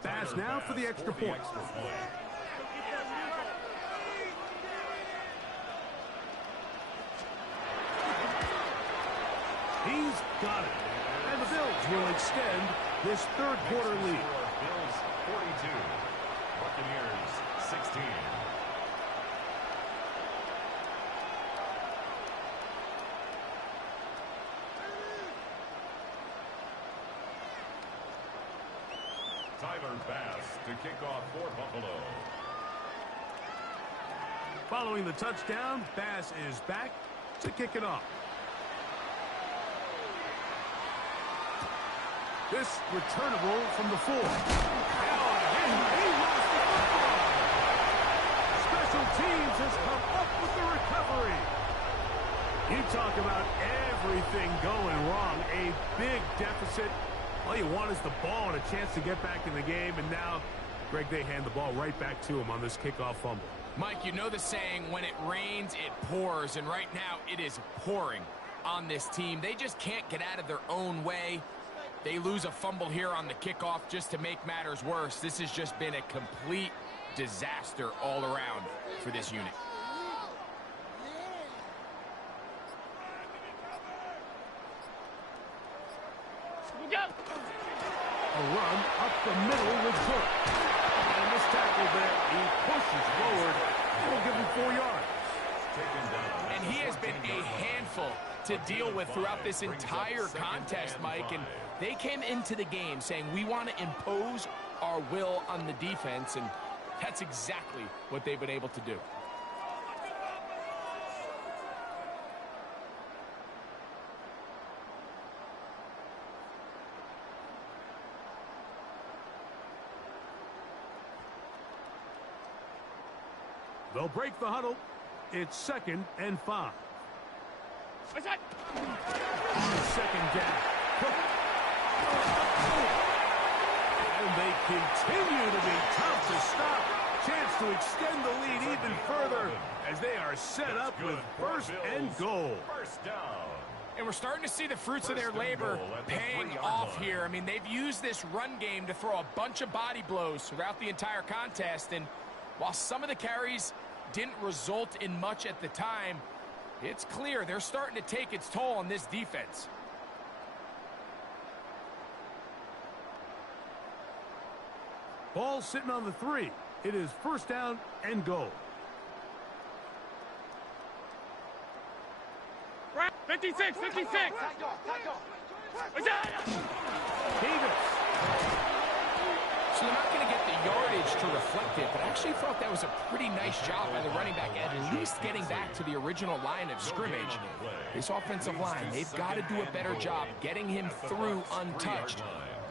Pass now for the extra point. He's got it. And the Bills will extend this third quarter lead. Bills 42, Buccaneers 16. Tyler Bass to kick off for Buffalo. Following the touchdown, Bass is back to kick it off. This returnable from the 4. He lost the football. Special teams has come up with the recovery. You talk about everything going wrong. A big deficit. All you want is the ball and a chance to get back in the game. And now, Greg, they hand the ball right back to him on this kickoff fumble. Mike, you know the saying, when it rains, it pours. And right now, it is pouring on this team. They just can't get out of their own way. They lose a fumble here on the kickoff just to make matters worse. This has just been a complete disaster all around for this unit. A run up the middle with Cook. And this tackle there, he pushes forward. It'll give him 4 yards. And he has been a handful to deal with throughout this entire contest, Mike. And they came into the game saying, we want to impose our will on the defense, and that's exactly what they've been able to do. They'll break the huddle. It's 2nd and 5. What's that? Second down. And they continue to be tough to stop. Chance to extend the lead even further as they are set up with 1st and goal. First down. And we're starting to see the fruits of their labor paying off here. I mean, they've used this run game to throw a bunch of body blows throughout the entire contest. And while some of the carries didn't result in much at the time, it's clear they're starting to take its toll on this defense. Ball sitting on the 3. It is 1st down and goal. 56, 56. What's that? Davis. So they're not going to get the yardage to reflect it, but I actually thought that was a pretty nice job by the running back, at least getting back to the original line of scrimmage. This offensive line, they've got to do a better job getting him through untouched.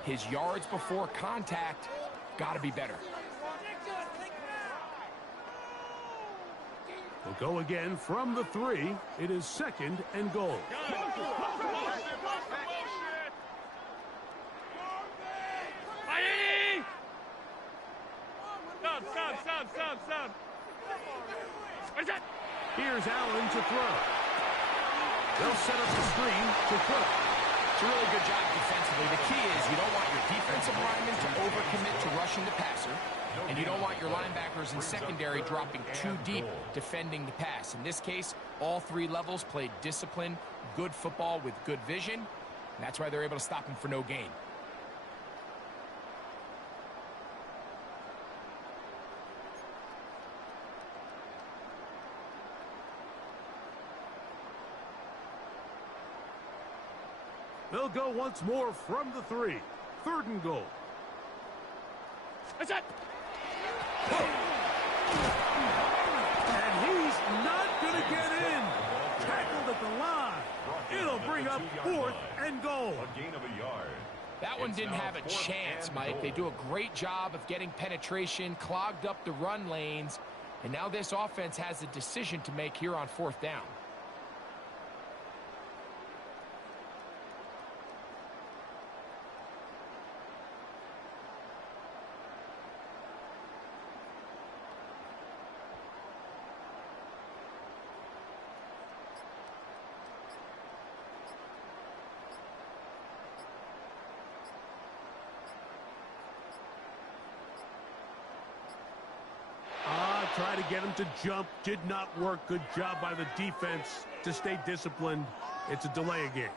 His yards before contact got to be better. We'll go again from the 3. It is 2nd and goal. Stop. What is that? Here's Allen to throw. They'll set up the screen to Cook. It's a really good job defensively. The key is you don't want your defensive linemen to overcommit to rushing the passer, and you don't want your linebackers in secondary dropping too deep defending the pass. In this case, all 3 levels played disciplined, good football with good vision, and that's why they're able to stop him for no gain. They'll go once more from the 3. 3rd and goal. What's that? And he's not going to get in. Tackled at the line. It'll bring up 4th and goal. A gain of a yard. That one didn't have a chance, Mike. They do a great job of getting penetration, clogged up the run lanes, and now this offense has a decision to make here on 4th down. try to get him to jump. Did not work. Good job by the defense to stay disciplined. It's a delay again.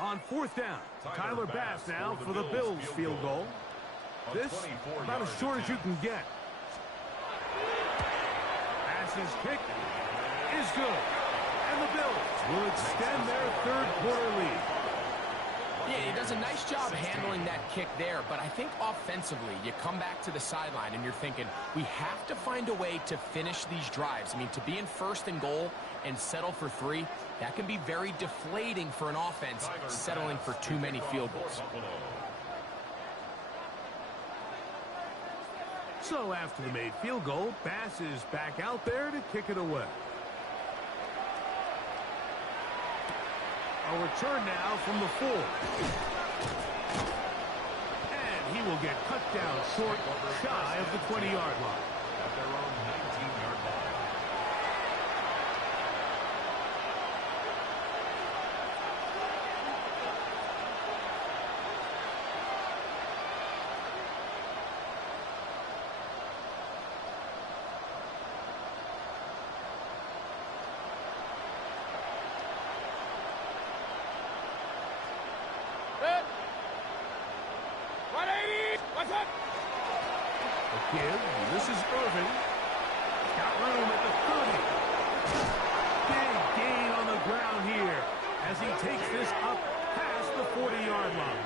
On fourth down, Tyler Bass now for the Bills field goal. This about as short as you can get. Bass's kick is good. And the Bills will extend their third quarter lead. Yeah, he does a nice job handling that kick there, but I think offensively, you come back to the sideline and you're thinking, we have to find a way to finish these drives. I mean, to be in first and goal and settle for 3, that can be very deflating for an offense settling for too many field goals. So after the made field goal, Bass is back out there to kick it away. A return now from the 4. And he will get cut down short, shy of the 20-yard line. At their own 19-yard line. This is Irvin. He's got room at the 30. Big gain on the ground here as he takes this up past the 40-yard line.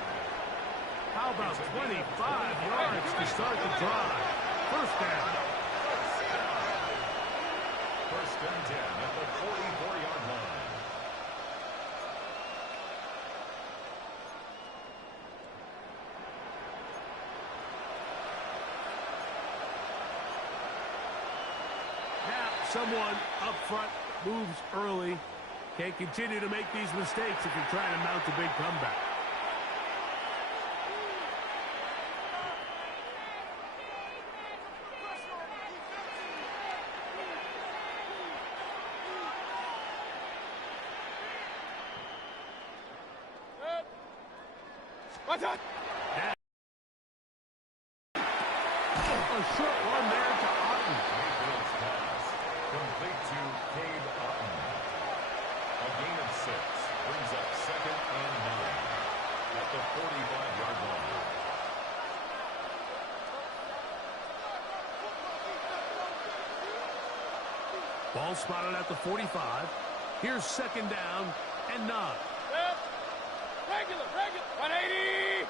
How about 25 yards to start the drive? First down. First and 10 at the 44-yard line. Someone up front moves early. Can't continue to make these mistakes if you're trying to mount a big comeback. What's up? A short one there to Otten. Mayfield's pass. Complete to Cade Otten. A gain of 6. Brings up second and 9. At the 45-yard line. Ball spotted at the 45. Here's second down and 9. Regular. 180.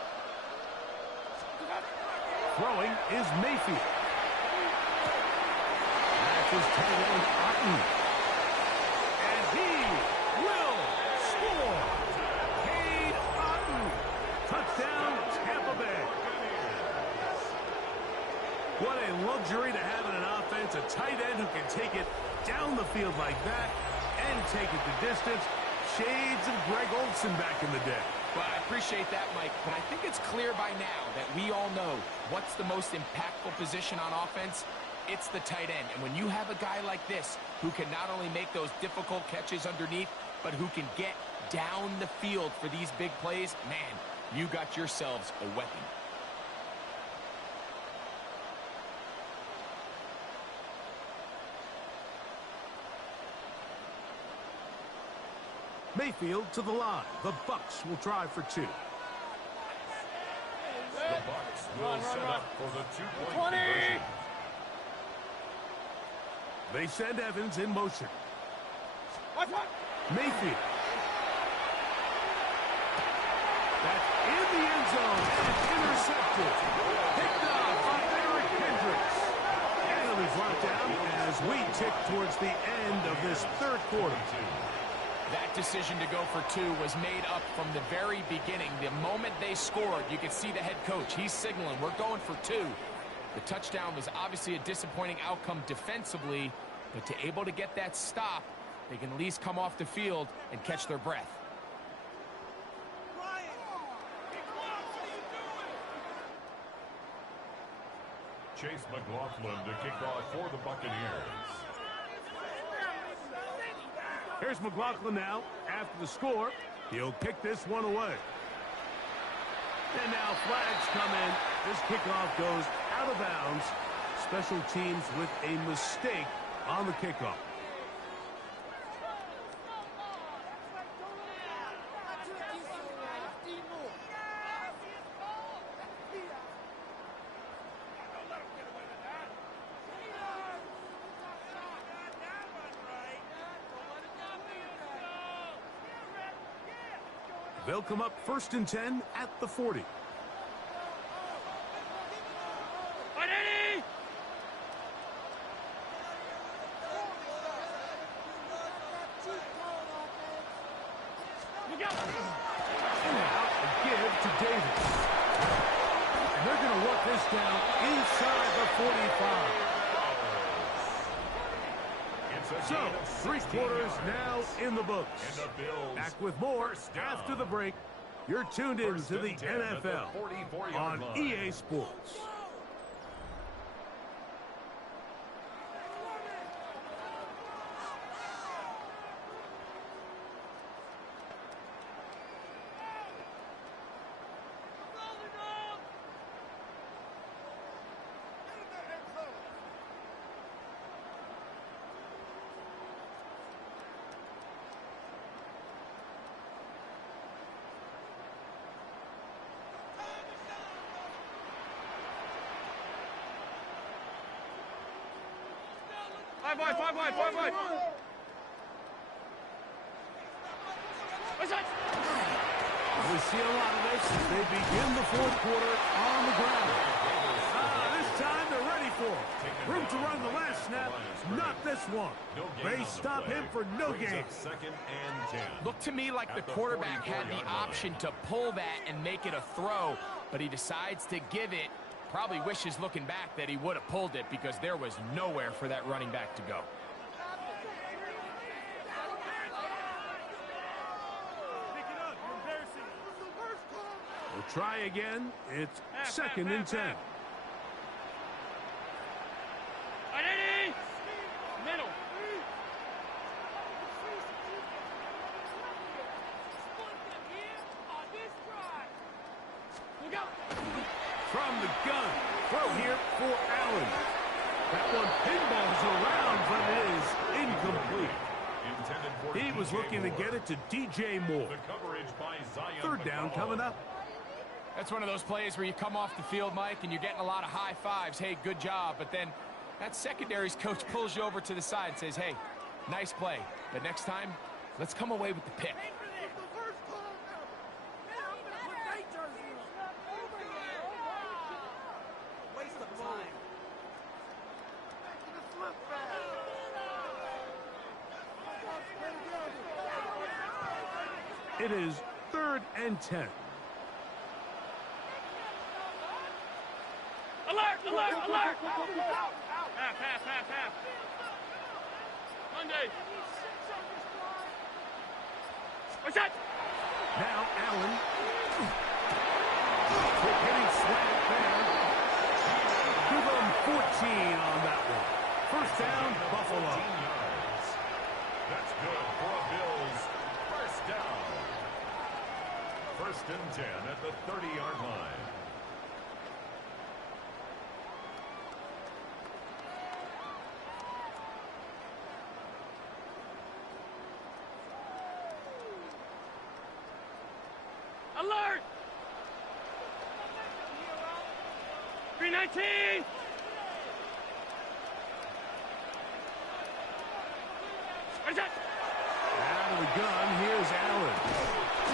Throwing is Mayfield. That's his tight end, Otten. And he will score. Cade Otten. Touchdown, Tampa Bay. What a luxury to have in an offense, a tight end who can take it down the field like that and take it the distance. Shades of Greg Olsen back in the day. Well, I appreciate that, Mike, but I think it's clear by now that we all know what's the most impactful position on offense. It's the tight end. And when you have a guy like this who can not only make those difficult catches underneath, but who can get down the field for these big plays, man, you got yourselves a weapon. Mayfield to the line. The Bucs will try for 2. The Bucs will set up for the 2-point 20. conversion. They send Evans in motion. What? Mayfield. That's in the end zone. And it's intercepted. Picked up by Eric Hendricks. And it'll be brought down as we tick towards the end of this third quarter. That decision to go for 2 was made up from the very beginning. The moment they scored, you could see the head coach. He's signaling, we're going for 2. The touchdown was obviously a disappointing outcome defensively, but to able to get that stop, they can at least come off the field and catch their breath. Chase McLaughlin to kick off for the Buccaneers. Here's McLaughlin now. After the score, he'll kick this one away. And now flags come in. This kickoff goes out of bounds. Special teams with a mistake on the kickoff. They'll come up 1st and 10 at the 40. And now a give to Davis. And they're going to work this down inside the 45. So, 3 quarters now in the books. Back with more after the break. You're tuned in to the NFL on EA Sports. Five wide. We see a lot of this as they begin the 4th quarter on the ground. This time they're ready for it. Room to run the last snap, not this one. They stop him for no gain. 2nd and 10. Looked to me like the quarterback had the option to pull that and make it a throw, but he decides to give it. Probably wishes looking back that he would have pulled it because there was nowhere for that running back to go. We'll try again. It's 2nd and 10. Middle. From the gun, throw here for Allen. That one pinballs around, but it is incomplete. He was looking to get it to DJ Moore. 3rd down coming up. That's one of those plays where you come off the field, Mike, and you're getting a lot of high fives. Hey, good job. But then that secondary's coach pulls you over to the side and says, hey, nice play. But next time, let's come away with the pick. It is 3rd and 10. Alert! Half. Monday. What's that? Now Allen. Quick hitting slant there. Give them 14 on that one. 1st down, Buffalo. That's good for a Bills 1st down. 1st and 10 at the 30-yard line. Alert! 319! What is that? Out of the gun, here's Allen.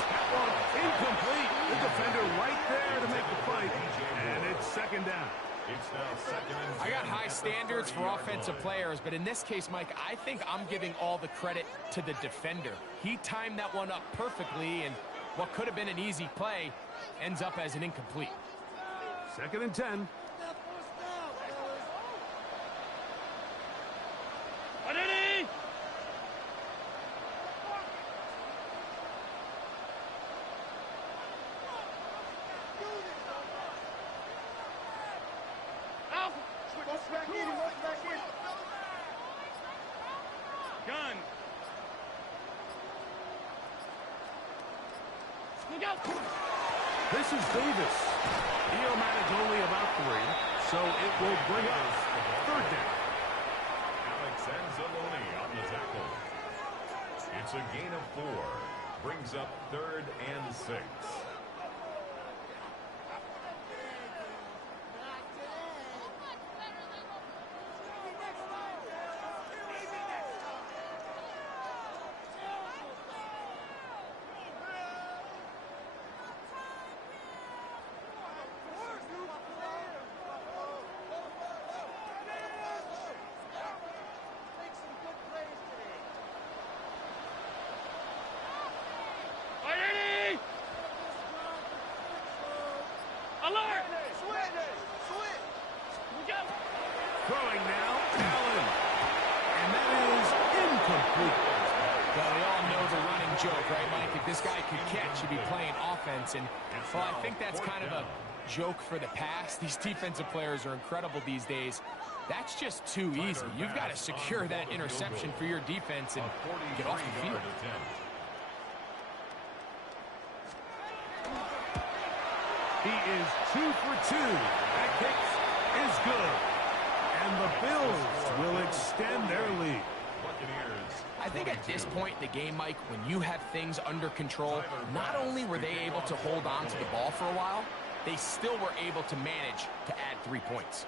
That one incomplete. The defender right there to make the fight. And it's 2nd down. It's now 2nd and 10. I got high standards for offensive players, but in this case, Mike, I think I'm giving all the credit to the defender. He timed that one up perfectly, and what could have been an easy play ends up as an incomplete. 2nd and 10. This is Davis. He'll manage only about 3, so it will bring up third down. Nzanefootball on the tackle. It's a gain of 4. Brings up 3rd and 6. Throwing now, Allen. And that is incomplete. Well, we all know the running joke, right, Mike? If this guy could catch, he'd be playing offense. And, well, I think that's kind of a joke for the past. These defensive players are incredible these days. That's just too easy. You've got to secure that interception for your defense and get off the field. He is 2 for 2. That kick is good. And the Bills will extend their lead. I think at this point in the game, Mike, when you have things under control, not only were they able to hold on to the ball for a while, they still were able to manage to add 3 points.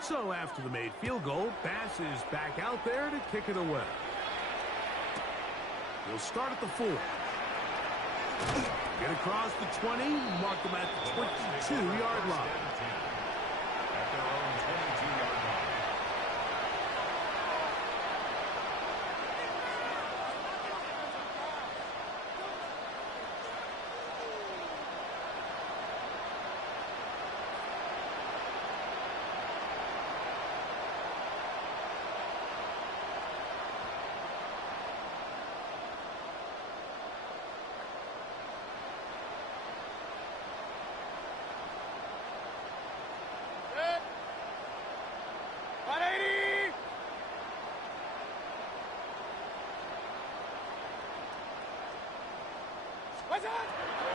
So after the made field goal, Bass is back out there to kick it away. He'll start at the 4. Get across the 20, mark them at the 22-yard line. At their own 22-yard line.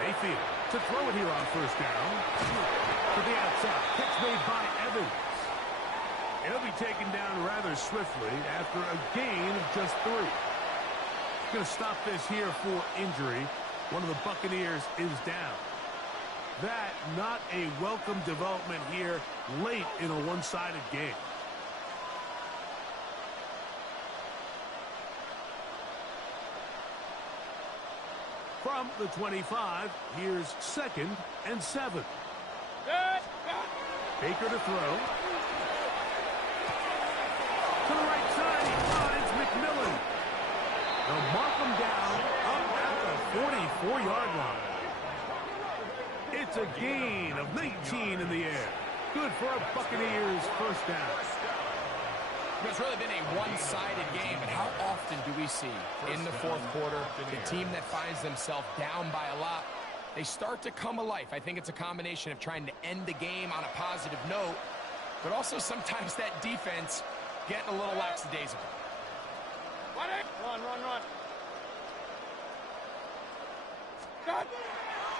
Mayfield to throw it here on first down. To the outside. Catch made by Evans. He'll be taken down rather swiftly after a gain of just 3. Going to stop this here for injury. One of the Buccaneers is down. That not a welcome development here late in a one-sided game. From the 25, here's 2nd and 7. Baker to throw. To the right side, he finds McMillan. They'll mark him down up at the 44-yard line. It's a gain of 19 in the air. Good for a Buccaneers first down. It's really been a one-sided game, but how often do we see in the fourth quarter the team that finds themselves down by a lot, they start to come alive. I think it's a combination of trying to end the game on a positive note, but also sometimes that defense getting a little lackadaisical. Run.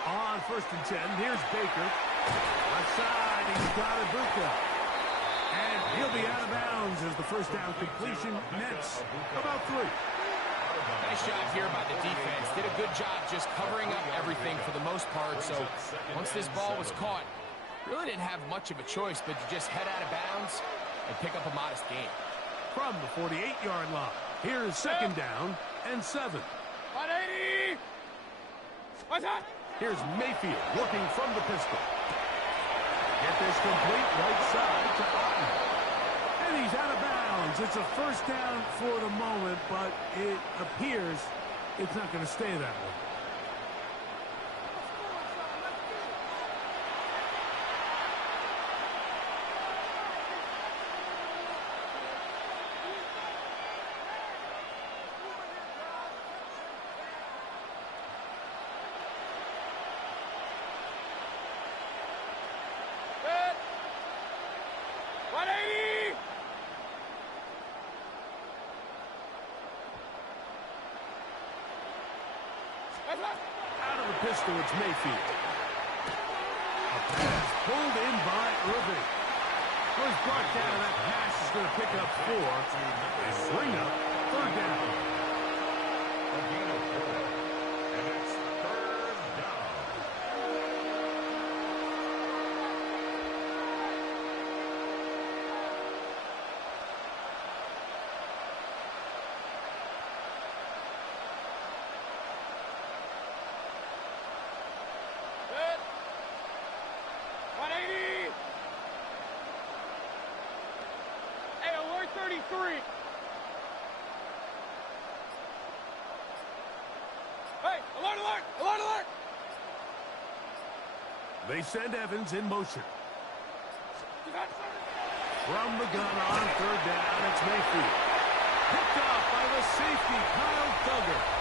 On 1st and 10, here's Baker. Left side, he's got Ibuka. And he'll be out of bounds as the first down completion nets about 3. Nice job here by the defense. Did a good job just covering up everything for the most part. So once this ball was caught, really didn't have much of a choice but to just head out of bounds and pick up a modest gain. From the 48-yard line, here's 2nd down and 7. 180! What's that? Here's Mayfield working from the pistol. Get this complete right side to Otten. And he's out of bounds. It's a first down for the moment, but it appears it's not going to stay that way. Out of the pistol, it's Mayfield. A pass pulled in by Irving. So he's brought down, and that pass is going to pick up 4 and bring up third down. A gain of 4. And it's third down. Good. 180. Hey, alert 33. Hey, alert, alert, alert, alert. They send Evans in motion. Defense. From the gun on third down, it's Mayfield. Picked off by the safety, Kyle Duggar.